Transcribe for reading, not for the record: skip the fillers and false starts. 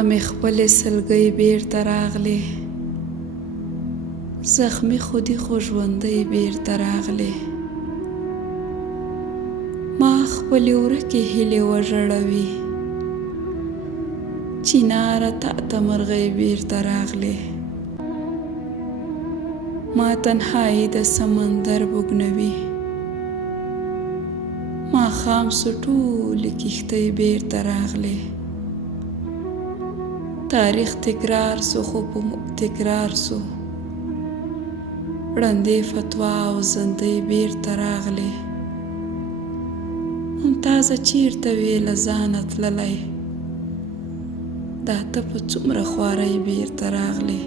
ته مې خپلې سلګۍ بیرته راغلې، زخمي خودي خو ژوندۍ بیرته راغلې. ما خپلې ورکې هیلې وژړوي، چیناره تا ته مرغۍ بیرته راغلې. ما تنهایی د سمندر بوږنوي، ماښام سو ټولې کښتۍ بیرته راغلې. تاریخ تکرار سو خو په موږ تکرار سو، ړندې فتوا او زندۍ بیرته راغلې. ممتازه چیرته وې له ځانه تللی، دا ته په څومره خوارۍ بیرته راغلې.